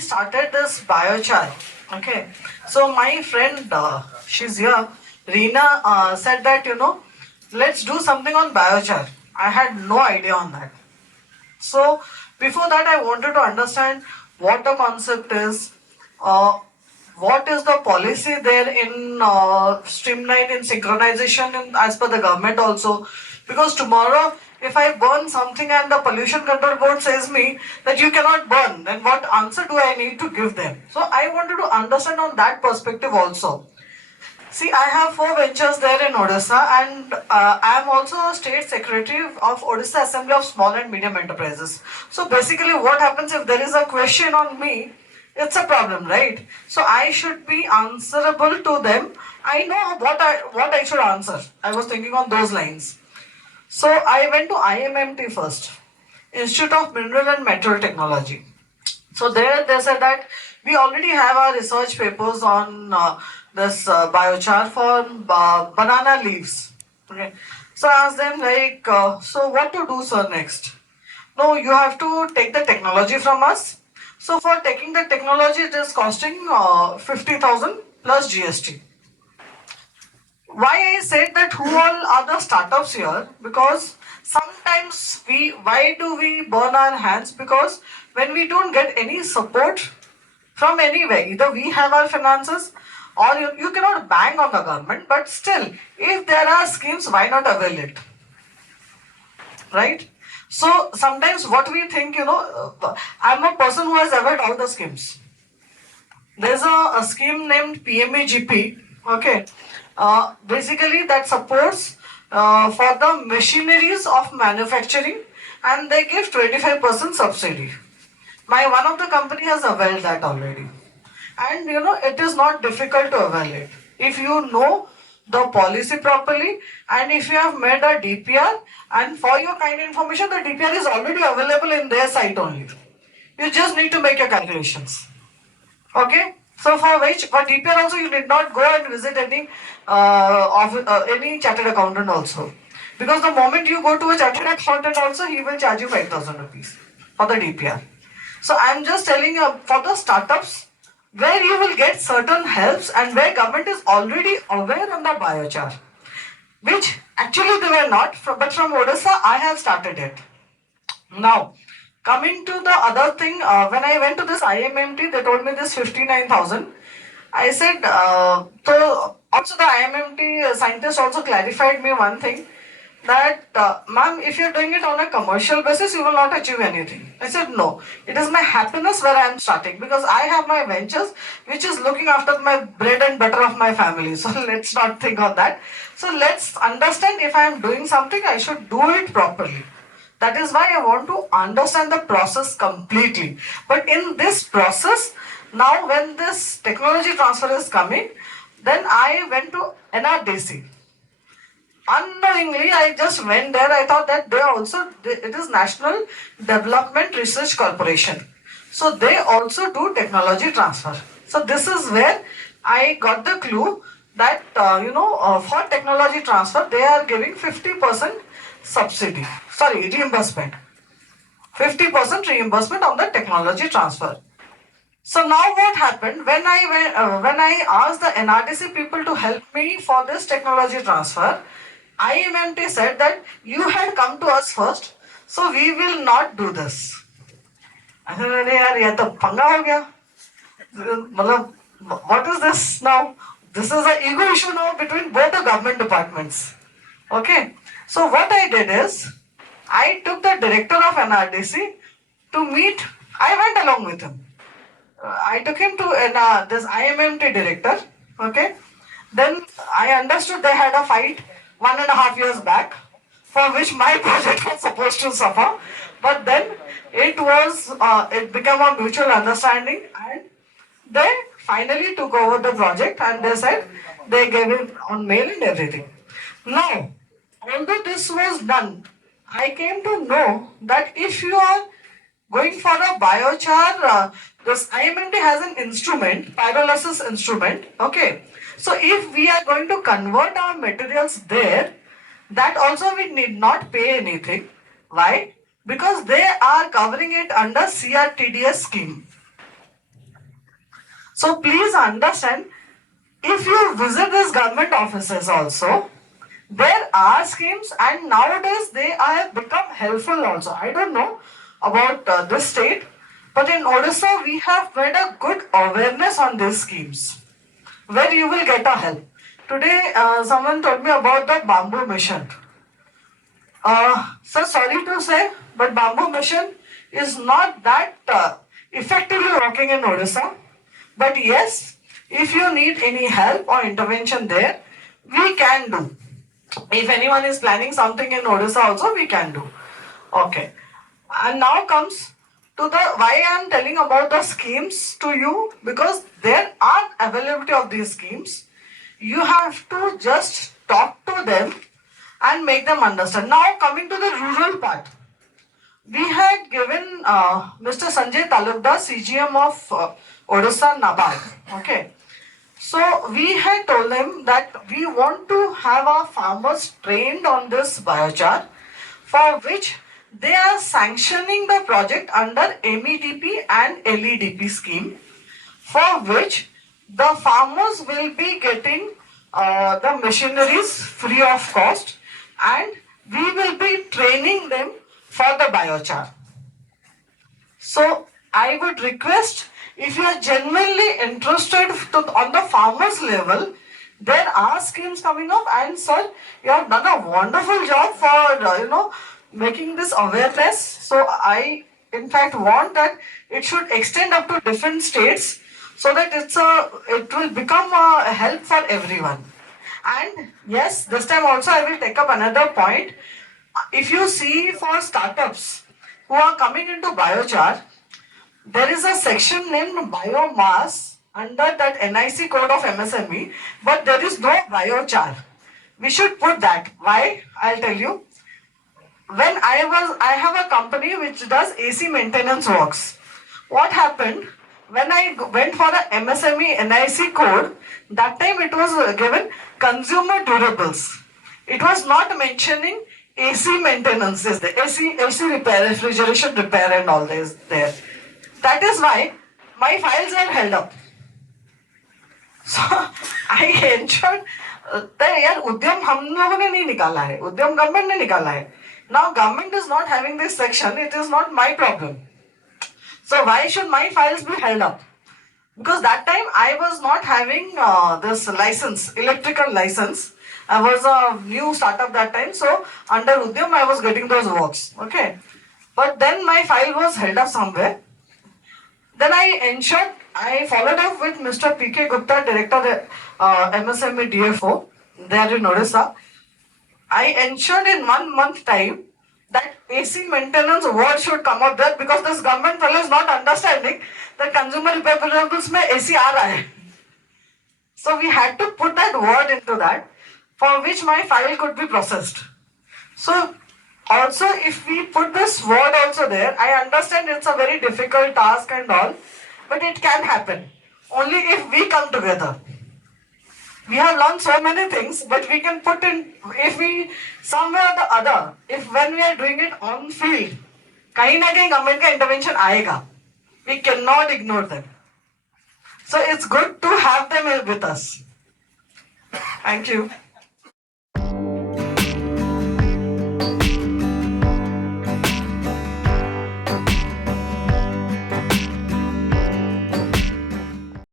we started this biochar. Okay, so my friend, she's here, Reena, said that let's do something on biochar. I had no idea on that. So before that, I wanted to understand what the concept is, uh, what is the policy there in streamline in synchronization as per the government also. Because tomorrow, if I burn something and the pollution control board says me that you cannot burn, then what answer do I need to give them? So I wanted to understand on that perspective also. See, I have four ventures there in Odisha, and I am also a state secretary of Odisha Assembly of Small and Medium Enterprises. So basically, what happens if there is a question on me? It's a problem, right? So I should be answerable to them. I know what I should answer. I was thinking on those lines. So I went to IMMT first, Institute of Mineral and Material Technology. So there they said that we already have our research papers on this biochar for banana leaves. Okay. So I asked them like, so what to do, sir, next? No, you have to take the technology from us. So for taking the technology, it is costing 50,000 plus GST. Why I said that who all are the startups here? Because sometimes why do we burn our hands? Because when we don't get any support from anywhere, either we have our finances or you cannot bang on the government, but still, if there are schemes, why not avail it? Right? So sometimes what we think, I'm a person who has availed all the schemes. There's a scheme named PMEGP, okay, basically that supports for the machineries of manufacturing, and they give 25% subsidy. My one of the company has availed that already. And it is not difficult to avail it. If you know the policy properly and if you have made a DPR, and for your kind information, the DPR is already available in their site only. You just need to make your calculations. Okay? So for DPR also you did not go and visit any chartered accountant also. Because the moment you go to a chartered accountant also, he will charge you 5,000 rupees for the DPR. So I'm just telling you for the startups where you will get certain helps and where government is already aware on the biochar, which actually they were not, but from Odisha I have started it. Now, coming to the other thing, when I went to this IMMT, they told me this 59,000. I said, so also the IMMT scientist also clarified me one thing that, ma'am, if you're doing it on a commercial basis, you will not achieve anything. I said, no, it is my happiness where I am starting because I have my ventures which is looking after my bread and butter of my family. So let's not think of that. So let's understand if I am doing something, I should do it properly. That is why I want to understand the process completely. But in this process, now when this technology transfer is coming, then I went to NRDC. Unknowingly, I just went there. I thought that it is National Development Research Corporation. So they also do technology transfer. So this is where I got the clue that, for technology transfer, they are giving 50% subsidy. Sorry, reimbursement. 50% reimbursement on the technology transfer. So now what happened when I asked the NRDC people to help me for this technology transfer, IMMT said that you had come to us first, so we will not do this. I said, "Arey yaar, ye to panga ho gaya. Matlab, what is this now? This is an ego issue now between both the government departments." Okay. So what I did is, I took the director of NRDC to meet. I went along with him. I took him to this IMMT director. Okay. Then I understood they had a fight 1.5 years back, for which my project was supposed to suffer. But then it became a mutual understanding, and they finally took over the project, and they said they gave it on mail and everything. Now, although this was done, I came to know that if you are going for a biochar, this IMMT has an instrument, pyrolysis instrument. Okay. So if we are going to convert our materials there, that also we need not pay anything. Why? Because they are covering it under CRTDS scheme. So please understand, if you visit these government offices also, there are schemes and nowadays they have become helpful also. I don't know about this state, but in Odisha we have made a good awareness on these schemes where you will get a help. Today someone told me about the bamboo mission. So sorry to say, but bamboo mission is not that effectively working in Odisha. But yes, if you need any help or intervention there, we can do. If anyone is planning something in Odisha also, we can do. Okay. And now comes to the why I am telling about the schemes to you, because there are availability of these schemes. You have to just talk to them and make them understand. Now coming to the rural part, we had given Mr. Sanjay Talukdar, CGM of Odisha Nabad. Okay. So we had told them that we want to have our farmers trained on this biochar, for which they are sanctioning the project under MEDP and LEDP scheme, for which the farmers will be getting the machineries free of cost, and we will be training them for the biochar. So I would request, if you are genuinely interested on the farmers level, there are schemes coming up, and sir, you have done a wonderful job for making this awareness. So I in fact want that it should extend up to different states, so that it will become a help for everyone. And yes, this time also I will take up another point. If you see for startups who are coming into biochar, there is a section named biomass under that NIC code of MSME, but there is no biochar. We should put that. Why? I'll tell you. When I have a company which does AC maintenance works. What happened? When I went for the MSME NIC code, that time it was given consumer durables. It was not mentioning AC maintenance is there, AC repair, refrigeration repair and all this there. That is why my files are held up. So I ensured that यार उद्यम हम लोगों ने नहीं निकाला है, उद्यम government ने निकाला है. Now government is not having this section, it is not my problem. So why should my files be held up? Because that time I was not having this license, electrical license. I was a new startup that time, so under Udyam I was getting those works. Okay, but then my file was held up somewhere. Then I followed up with Mr. P.K. Gupta, Director MSME DFO, there in Odisha. I ensured in 1 month time that AC maintenance word should come up there, because this government fellow is not understanding that consumer repairables mein AC aa raha hai. So we had to put that word into that, for which my file could be processed. So also if we put this word also there, I understand it's a very difficult task and all, but it can happen only if we come together. We have learned so many things, but we can put in, if we, somewhere or the other, if when we are doing it on field, kahin na kahin government ka intervention aayega. We cannot ignore them. So it's good to have them with us. Thank you.